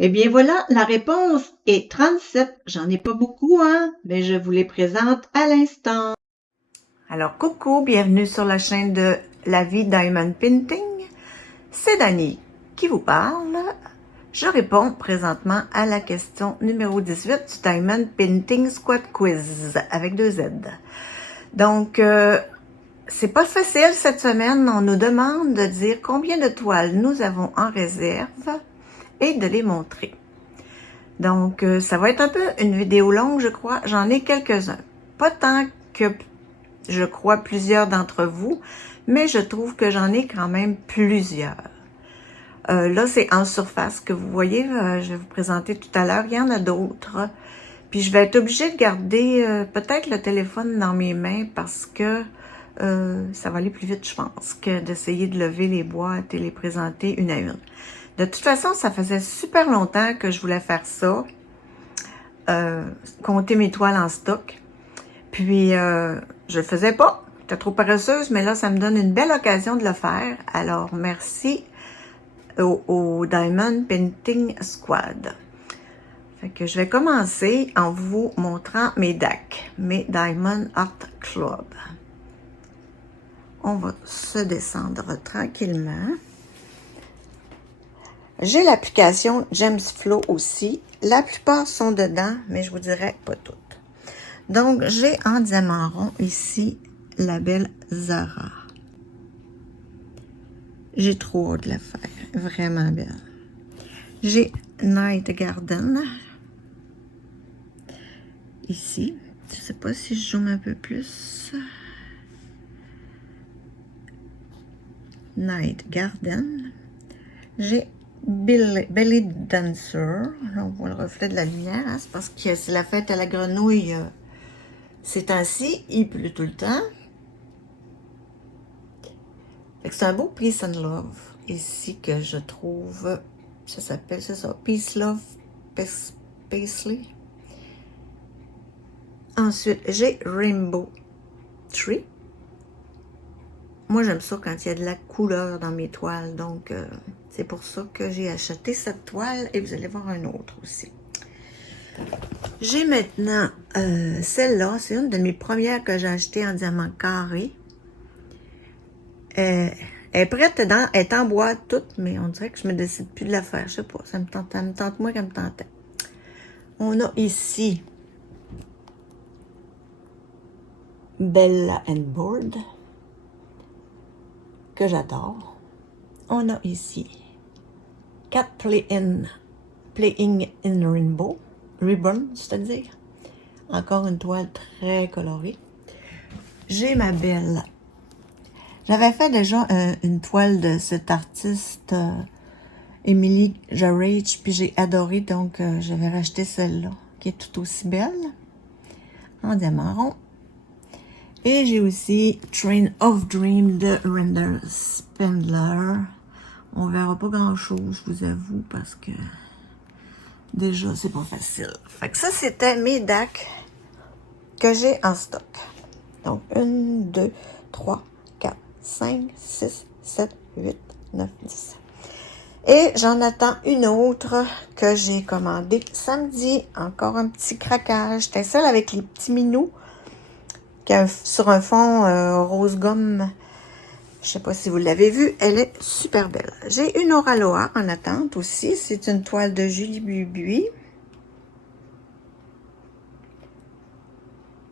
Eh bien voilà, la réponse est 37. J'en ai pas beaucoup, hein, mais je vous les présente à l'instant. Alors coucou, bienvenue sur la chaîne de La Vie Diamond Painting. C'est Dani qui vous parle. Je réponds présentement à la question numéro 18 du Diamond Painting Squad Quiz avec 2 Z. Donc, c'est pas facile cette semaine. On nous demande de dire combien de toiles nous avons en réserve et de les montrer. Donc, ça va être un peu une vidéo longue, je crois. J'en ai quelques-uns. Pas tant que, je crois, plusieurs d'entre vous, mais je trouve que j'en ai quand même plusieurs. Là, c'est en surface que vous voyez. Je vais vous présenter tout à l'heure. Il y en a d'autres. Puis, je vais être obligée de garder peut-être le téléphone dans mes mains parce que ça va aller plus vite, je pense, que d'essayer de lever les boîtes et les présenter une à une. De toute façon, ça faisait super longtemps que je voulais faire ça, compter mes toiles en stock. Puis, je le faisais pas. J'étais trop paresseuse, mais là, ça me donne une belle occasion de le faire. Alors, merci au Diamond Painting Squad. Fait que je vais commencer en vous montrant mes DAC, mes Diamond Art Club. On va se descendre tranquillement. J'ai l'application Gems Flow aussi. La plupart sont dedans, mais je vous dirais pas toutes. Donc, j'ai en diamant rond ici la belle Zara. J'ai trop hâte de la faire. Vraiment belle. J'ai Night Garden. Ici. Je ne sais pas si je zoome un peu plus. Night Garden. J'ai Belly Dancer. Là, on voit le reflet de la lumière. Hein? C'est parce que c'est la fête à la grenouille. Ces temps-ci, il pleut tout le temps. C'est un beau Peace and Love ici que je trouve. Ça s'appelle, c'est ça, Peace Love Paisley. Ensuite, j'ai Rainbow Tree. Moi, j'aime ça quand il y a de la couleur dans mes toiles. Donc, c'est pour ça que j'ai acheté cette toile. Et vous allez voir un autre aussi. J'ai maintenant celle-là. C'est une de mes premières que j'ai achetées en diamant carré. Elle est prête, elle est en boîte toute, mais on dirait que je me décide plus de la faire. Je sais pas, ça me tente moins qu'elle me tentait. On a ici Bella and Board, que j'adore. On a ici Cat Playing in Rainbow, Ribbon, c'est-à-dire. Encore une toile très colorée. J'ai ma belle. J'avais fait déjà une toile de cette artiste Emily Jarage, puis j'ai adoré, donc j'avais racheté celle-là, qui est tout aussi belle, en diamant rond. Et j'ai aussi Train of Dream de Render Spindler. On verra pas grand-chose, je vous avoue, parce que déjà, c'est pas facile. Fait que ça, c'était mes DAC que j'ai en stock. Donc, 1, 2, 3, 4, 5, 6, 7, 8, 9, 10. Et j'en attends une autre que j'ai commandée samedi. Encore un petit craquage. C'était celle avec les petits minous sur un fond rose gomme. Je sais pas si vous l'avez vue. Elle est super belle. J'ai une Oraloa en attente aussi. C'est une toile de Julie Bubuy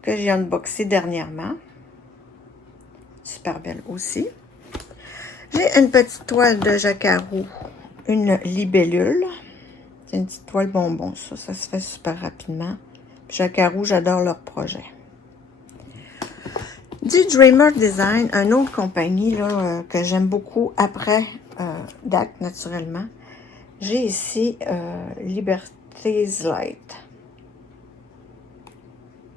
que j'ai unboxée dernièrement. Super belle aussi. J'ai une petite toile de Jacquarou, une libellule. C'est une petite toile bonbon, ça se fait super rapidement. Jacquarou, j'adore leur projet. Du Dreamer Design, une autre compagnie là, que j'aime beaucoup après DAC, naturellement. J'ai ici Liberty's Light.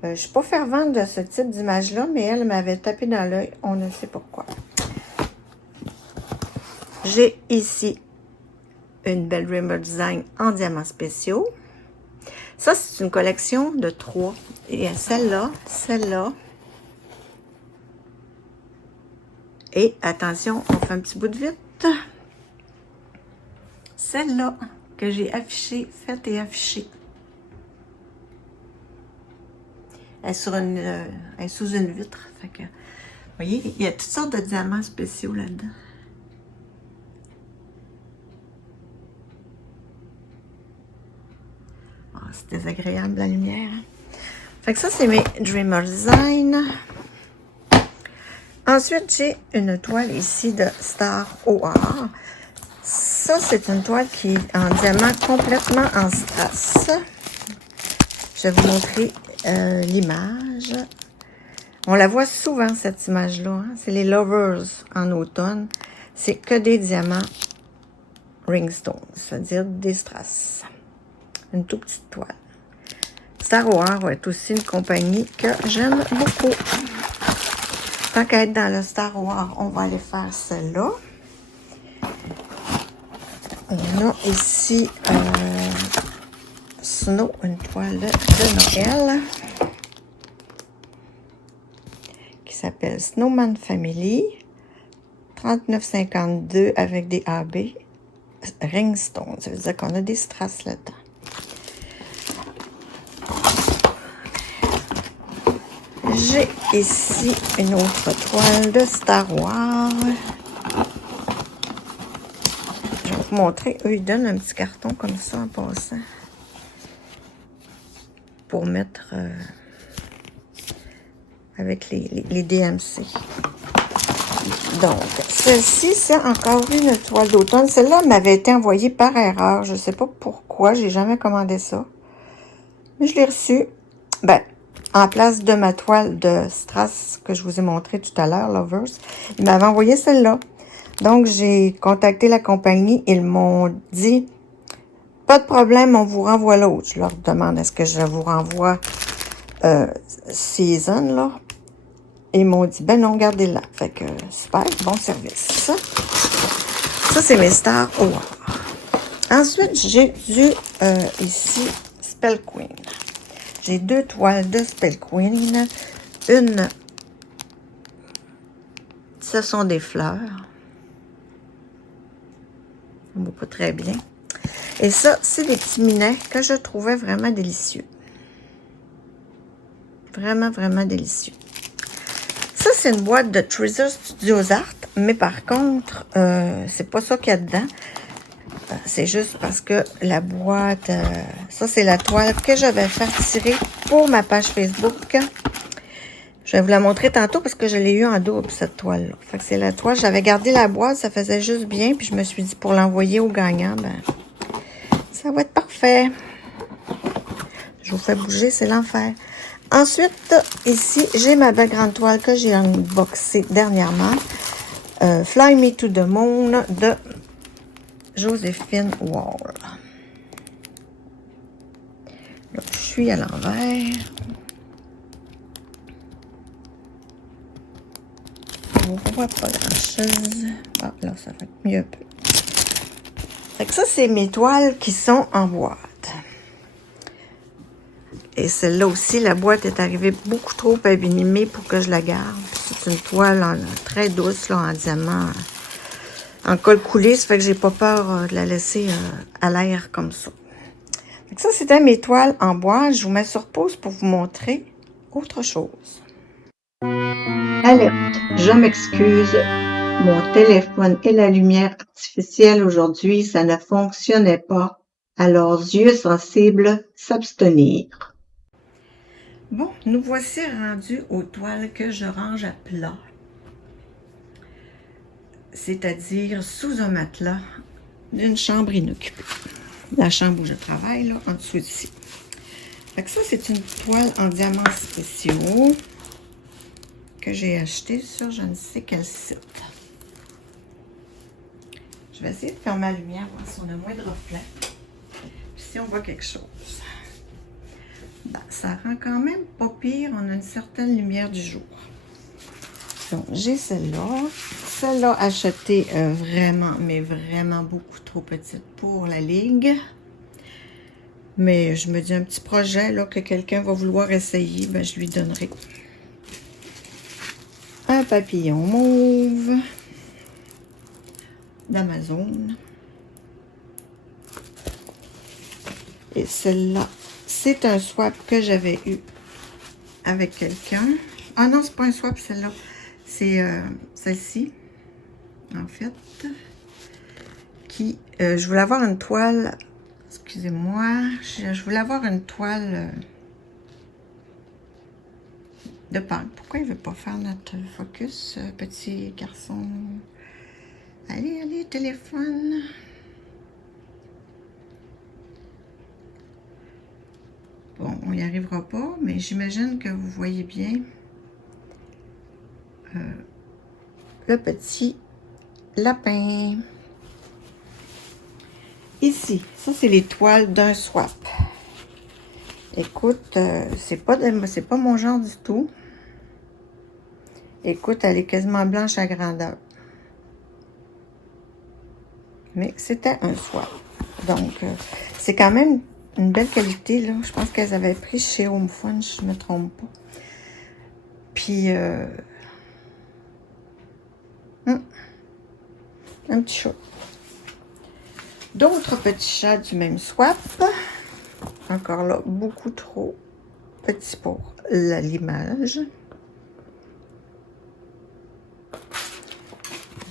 Je ne suis pas fervente de ce type d'image-là, mais elle m'avait tapé dans l'œil, on ne sait pourquoi. J'ai ici une belle Dreamer Design en diamants spéciaux. Ça, c'est une collection de 3. Il y a celle-là, celle-là. Et attention, on fait un petit bout de vite. Celle-là. que j'ai affichée, faite et affichée. Elle est sous une vitre. Fait que, vous voyez, il y a toutes sortes de diamants spéciaux là-dedans. Oh, c'est désagréable la lumière. Hein? Fait que ça, c'est mes Dreamer Design. Ensuite, j'ai une toile ici de Star OR. Ça, c'est une toile qui est en diamant complètement en strass. Je vais vous montrer l'image. On la voit souvent, cette image-là. Hein? C'est les Lovers en automne. C'est que des diamants ringstones, c'est-à-dire des strass. Une toute petite toile. Star Wars est aussi une compagnie que j'aime beaucoup. Tant qu'à être dans le Star Wars, on va aller faire celle-là. On a ici Snow, une toile de Noël qui s'appelle Snowman Family 39,52 avec des AB ringstone. Ça veut dire qu'on a des strass là-dedans. J'ai ici une autre toile de Star Wars. Je vais vous montrer. Eux, ils donnent un petit carton comme ça en passant. Pour mettre avec les DMC. Donc, celle-ci, c'est encore une toile d'automne. Celle-là m'avait été envoyée par erreur. Je ne sais pas pourquoi. J'ai jamais commandé ça. Mais je l'ai reçue. Ben, en place de ma toile de strass que je vous ai montré tout à l'heure, Lovers. Ils m'avaient envoyé celle-là. Donc, j'ai contacté la compagnie. Ils m'ont dit, pas de problème, on vous renvoie l'autre. Je leur demande, est-ce que je vous renvoie Season, là? Ils m'ont dit, ben non, gardez-la. Fait que, super, bon service. Ça, c'est mes Star Wars. Ensuite, j'ai du, ici, Spell Queen. J'ai deux toiles de Spell Queen. Une, ce sont des fleurs. On voit pas très bien. Et ça, c'est des petits minets que je trouvais vraiment délicieux. Vraiment, vraiment délicieux. Ça, c'est une boîte de Treasure Studios Art. Mais par contre, c'est pas ça qu'il y a dedans. C'est juste parce que la boîte, ça c'est la toile que je vais faire tirer pour ma page Facebook. Je vais vous la montrer tantôt parce que je l'ai eu en double, cette toile-là. Fait que c'est la toile, j'avais gardé la boîte, ça faisait juste bien. Puis je me suis dit pour l'envoyer au gagnant, ben, ça va être parfait. Je vous fais bouger, c'est l'enfer. Ensuite, ici, j'ai ma belle grande toile que j'ai unboxée dernièrement. Fly Me to the Moon de Joséphine Wall. Là, je suis à l'envers. On ne voit pas grand-chose. Ah, là, ça va être mieux un peu. Fait que ça, c'est mes toiles qui sont en boîte. Et celle-là aussi, la boîte est arrivée beaucoup trop abîmée pour que je la garde. C'est une toile très douce, là, en diamant, en colle coulée. Ça fait que j'ai pas peur de la laisser à l'air comme ça. Donc ça, c'était mes toiles en bois. Je vous mets sur pause pour vous montrer autre chose. Alerte, je m'excuse. Mon téléphone et la lumière artificielle aujourd'hui, ça ne fonctionnait pas. Alors, yeux sensibles, s'abstenir. Bon, nous voici rendus aux toiles que je range à plat. C'est-à-dire sous un matelas d'une chambre inoccupée. La chambre où je travaille, là, en dessous d'ici. Fait que ça, c'est une toile en diamants spéciaux que j'ai acheté sur je ne sais quel site. Je vais essayer de faire ma lumière, voir si on a moins de reflets. Puis si on voit quelque chose. Ben, ça rend quand même pas pire. On a une certaine lumière du jour. Donc, j'ai celle-là. Celle-là achetée vraiment, mais vraiment beaucoup trop petite pour la ligue. Mais je me dis un petit projet là que quelqu'un va vouloir essayer, ben, je lui donnerai. Un papillon mauve d'Amazon. Et celle-là, c'est un swap que j'avais eu avec quelqu'un. Ah non, c'est pas un swap, celle-là. C'est celle-ci, en fait. Qui, je voulais avoir une toile, excusez-moi, je voulais avoir une toile de Pâques. Pourquoi il veut pas faire notre focus, petit garçon? Allez, allez, téléphone. Bon, on n'y arrivera pas, mais j'imagine que vous voyez bien le petit lapin. Ici, ça c'est les toiles d'un swap. Écoute, c'est pas mon genre du tout. Écoute, elle est quasiment blanche à grandeur. Mais c'était un swap. Donc, c'est quand même une belle qualité, là. Je pense qu'elles avaient pris chez Home Fun, je ne me trompe pas. Puis, un petit chat. D'autres petits chats du même swap. Encore là, beaucoup trop petit pour l'image.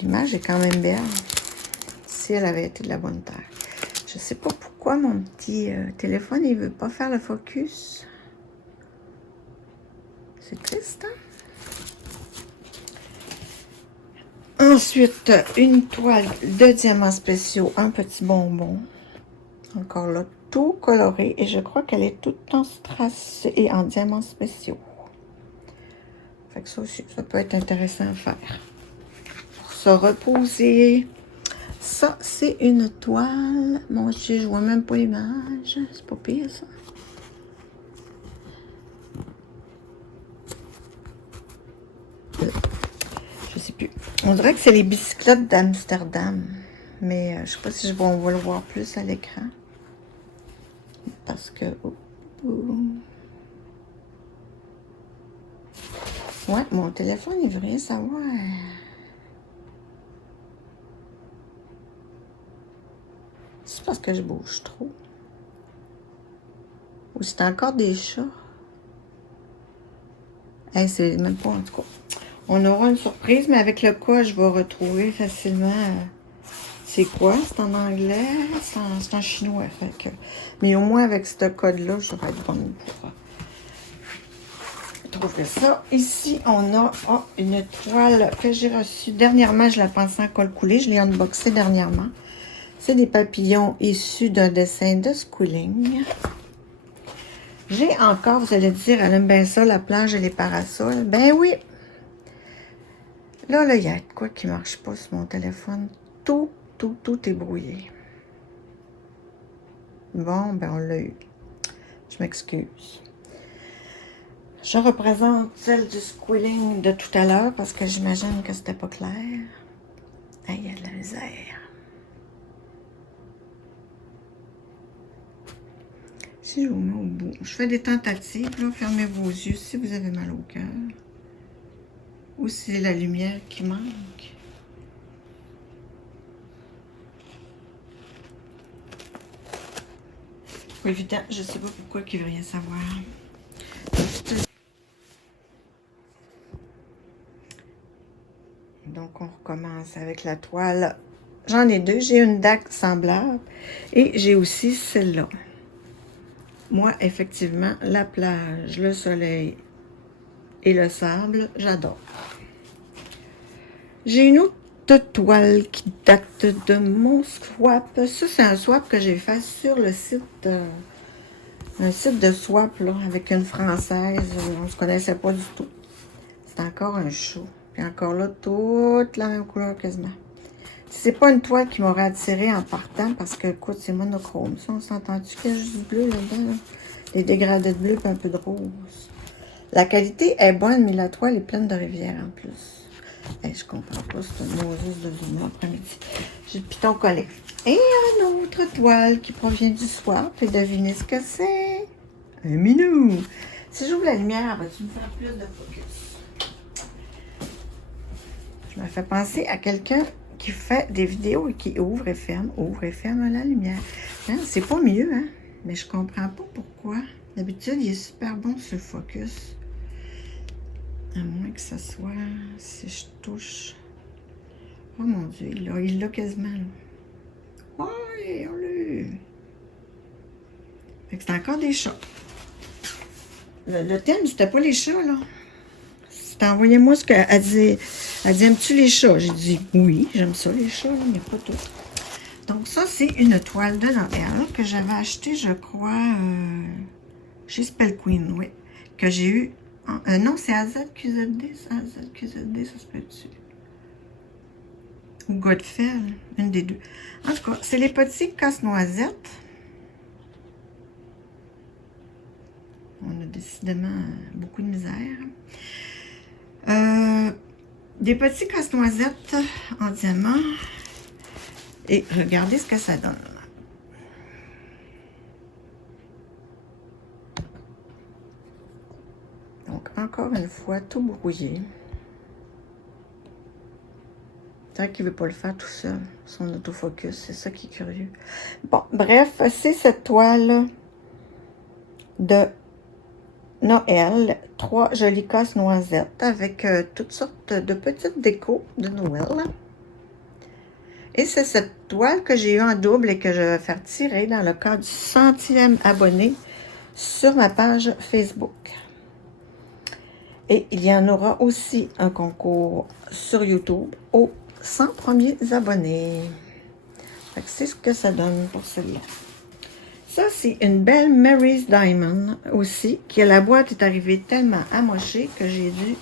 L'image est quand même belle. Si elle avait été de la bonne taille. Je sais pas pourquoi mon petit téléphone, il veut pas faire le focus. C'est triste, hein? Ensuite, une toile de diamants spéciaux en petits bonbons. Encore là, tout coloré. Et je crois qu'elle est toute en strass et en diamants spéciaux. Fait que ça aussi, ça peut être intéressant à faire. Pour se reposer. Ça, c'est une toile. Mon Dieu, je vois même pas l'image. C'est pas pire, ça. Je sais plus. On dirait que c'est les bicyclettes d'Amsterdam. Mais je sais pas si on va le voir plus à l'écran. Parce que... Ouais, mon téléphone, il veut rien savoir. C'est parce que je bouge trop. Ou c'est encore des chats. Hey, c'est même pas en tout cas. On aura une surprise, mais avec le cas, je vais retrouver facilement c'est quoi. C'est en anglais, c'est en chinois. Fait que, mais au moins avec ce code-là, je vais être bonne pour trouver ça. Ici, on a une toile que j'ai reçue dernièrement. Je la pensais en col coulé. Je l'ai unboxée dernièrement. C'est des papillons issus d'un dessin de Schooling. J'ai encore, vous allez dire, elle aime bien ça, la plage et les parasols. Ben oui. Là, il y a quoi qui marche pas sur mon téléphone. Tout est brouillé. Bon, ben on l'a eu. Je m'excuse. Je représente celle du Schooling de tout à l'heure parce que j'imagine que c'était pas clair. Il y a de la misère. Si je vous mets au bout, je fais des tentatives, là, fermez vos yeux si vous avez mal au cœur. Ou si c'est la lumière qui manque. Pas évident, je sais pas pourquoi il veut rien savoir. Donc on recommence avec la toile. J'en ai deux, j'ai une DAC semblable et j'ai aussi celle-là. Moi, effectivement, la plage, le soleil et le sable, j'adore. J'ai une autre toile qui date de mon swap. Ça, c'est un swap que j'ai fait sur le site, un site de swap, là, avec une Française. On ne se connaissait pas du tout. C'est encore un show. Puis encore là, toute la même couleur quasiment. C'est pas une toile qui m'aurait attiré en partant parce que, écoute, c'est monochrome. Ça, on s'entend-tu qu'il y a juste du bleu là-dedans? Là? Des dégradés de bleu et un peu de rose. La qualité est bonne, mais la toile est pleine de rivières en plus. Hey, je comprends pas, c'est une Moses de Zuma après-midi. J'ai le piton collé. Et une autre toile qui provient du swap. Et devinez ce que c'est? Un minou! Si j'ouvre la lumière, vas-tu me faire plus de focus? Je me fais penser à quelqu'un qui fait des vidéos et qui ouvre et ferme la lumière. Hein? C'est pas mieux, hein? Mais je comprends pas pourquoi. D'habitude, il est super bon sur le focus. À moins que ça soit... Si je touche... Oh mon Dieu, il l'a quasiment, là. Ouais, on l'a eu. Fait que c'est encore des chats. Le thème, c'était pas les chats, là. C'était envoyez-moi ce qu'elle dit. Elle dit, aimes-tu les chats? J'ai dit, oui, j'aime ça, les chats, là, mais pas tout. Donc ça, c'est une toile de Noël que j'avais achetée, je crois, chez Spell Queen, oui. Que j'ai eu... non, c'est AZQZD, AZQZD, ça se peut-tu? Ou Godfell, une des deux. En tout cas, c'est les petits casse-noisettes. On a décidément beaucoup de misère. Des petits casse-noisettes en diamant. Et regardez ce que ça donne. Donc, encore une fois, tout brouillé. C'est vrai qu'il ne veut pas le faire tout seul, son autofocus. C'est ça qui est curieux. Bon, bref, c'est cette toile de Noël. 3 jolies casse-noisettes avec toutes sortes de petites décos de Noël. Et c'est cette toile que j'ai eu en double et que je vais faire tirer dans le cadre du 100e abonné sur ma page Facebook. Et il y en aura aussi un concours sur YouTube aux 100 premiers abonnés. C'est ce que ça donne pour celui-là. Ça, c'est une belle Mary's Diamond aussi, qui la boîte est arrivée tellement amochée que j'ai dû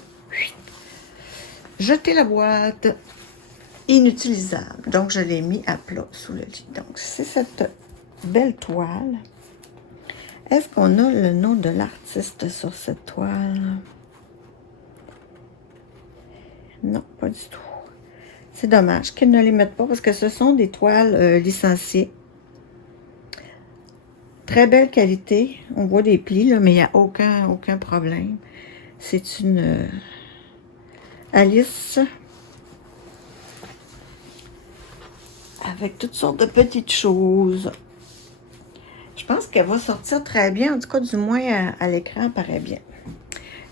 jeter la boîte. Inutilisable. Donc, je l'ai mis à plat sous le lit. Donc, c'est cette belle toile. Est-ce qu'on a le nom de l'artiste sur cette toile? Non, pas du tout. C'est dommage qu'ils ne les mettent pas parce que ce sont des toiles licenciées. Très belle qualité. On voit des plis, là, mais il n'y a aucun problème. C'est une Alice avec toutes sortes de petites choses. Je pense qu'elle va sortir très bien. En tout cas, du moins, à l'écran, elle paraît bien.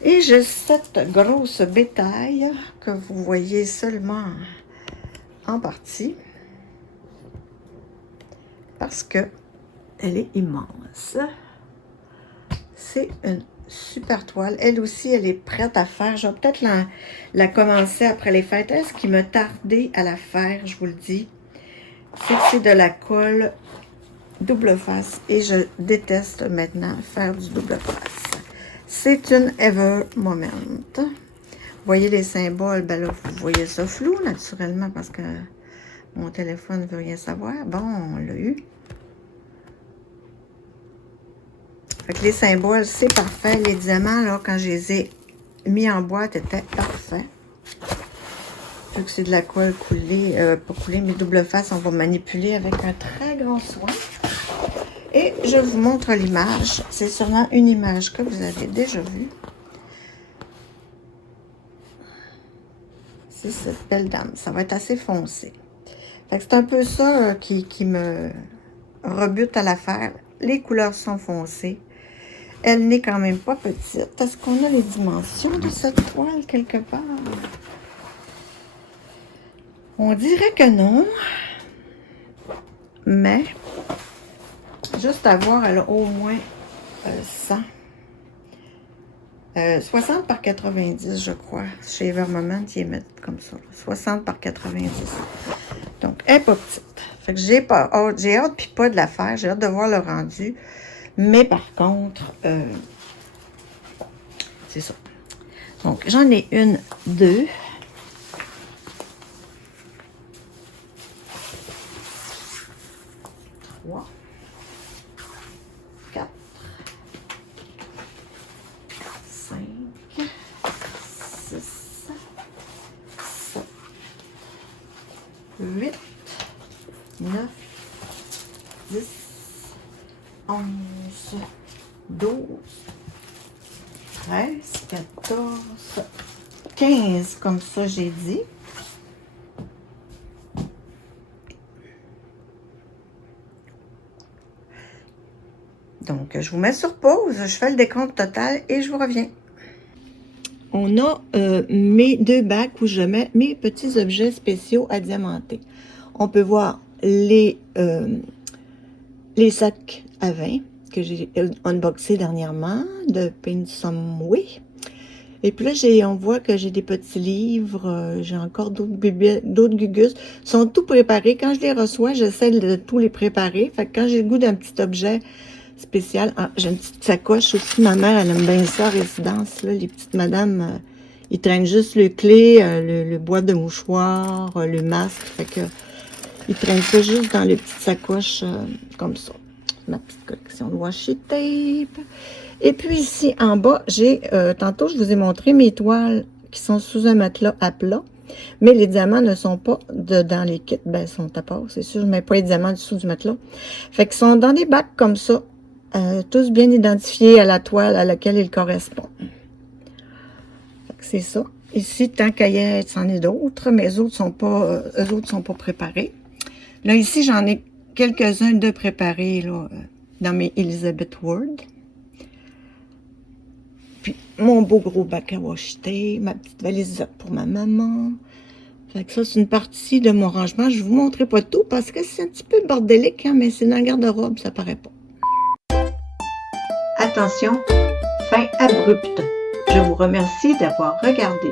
Et j'ai cette grosse bétail que vous voyez seulement en partie. Parce que elle est immense. C'est une super toile. Elle aussi, elle est prête à faire. Je vais peut-être la commencer après les fêtes. Ce qui me tardait à la faire, je vous le dis, c'est que c'est de la colle double face. Et je déteste maintenant faire du double face. C'est une Ever Moment. Vous voyez les symboles, ben là, vous voyez ça flou, naturellement, parce que mon téléphone ne veut rien savoir. Bon, on l'a eu. Fait que les symboles, c'est parfait. Les diamants, là, quand je les ai mis en boîte, étaient parfaits. Vu que c'est de la colle coulée, pas coulée, mais double face, on va manipuler avec un très grand soin. Et je vous montre l'image. C'est sûrement une image que vous avez déjà vue. C'est cette belle dame. Ça va être assez foncé. Fait que c'est un peu ça qui me rebute à l'affaire. Les couleurs sont foncées. Elle n'est quand même pas petite. Est-ce qu'on a les dimensions de cette toile quelque part? On dirait que non. Mais, juste à voir, elle a au moins 100. 60 par 90, je crois. Chez Evermoment, ils mettent comme ça. 60 par 90. Donc, elle n'est pas petite. Fait que j'ai hâte, puis pas de la faire. J'ai hâte de voir le rendu. Mais par contre, c'est ça. Donc, j'en ai une, 2. 3. 4. 5. 6. 7. 8. 9. 10. 11, 12, 13, 14, 15, comme ça j'ai dit. Donc, je vous mets sur pause, je fais le décompte total et je vous reviens. On a mes 2 bacs où je mets mes petits objets spéciaux à diamanter. On peut voir les sacs à vin que j'ai unboxés dernièrement de Paint Some Way. Et puis là, on voit que j'ai des petits livres, j'ai encore d'autres gugus. Ils sont tout préparés. Quand je les reçois, j'essaie de tous les préparer. Fait que quand j'ai le goût d'un petit objet spécial, j'ai une petite sacoche aussi. Ma mère, elle aime bien ça, résidence. Là, les petites madames, ils traînent juste le clé, le boîte de mouchoir, le masque. Fait que ils traînent ça juste dans les petites sacoches comme ça. Ma petite collection de washi tape. Et puis ici, en bas, j'ai, tantôt, je vous ai montré mes toiles qui sont sous un matelas à plat. Mais les diamants ne sont pas dans les kits. Ben, ils sont à part, c'est sûr. Je ne mets pas les diamants dessous du matelas. Fait qu'ils sont dans des bacs comme ça. Tous bien identifiés à la toile à laquelle ils correspondent. Fait que c'est ça. Ici, tant qu'à y être, c'en est d'autres. Mais eux autres sont pas préparés. Là, ici, j'en ai quelques-uns de préparés là, dans mes Elizabeth Word. Puis, mon beau gros bac à washi tape, ma petite valise pour ma maman. Fait que ça, c'est une partie de mon rangement. Je ne vous montrerai pas tout parce que c'est un petit peu bordélique, hein, mais c'est dans le garde-robe, ça paraît pas. Attention, fin abrupte. Je vous remercie d'avoir regardé.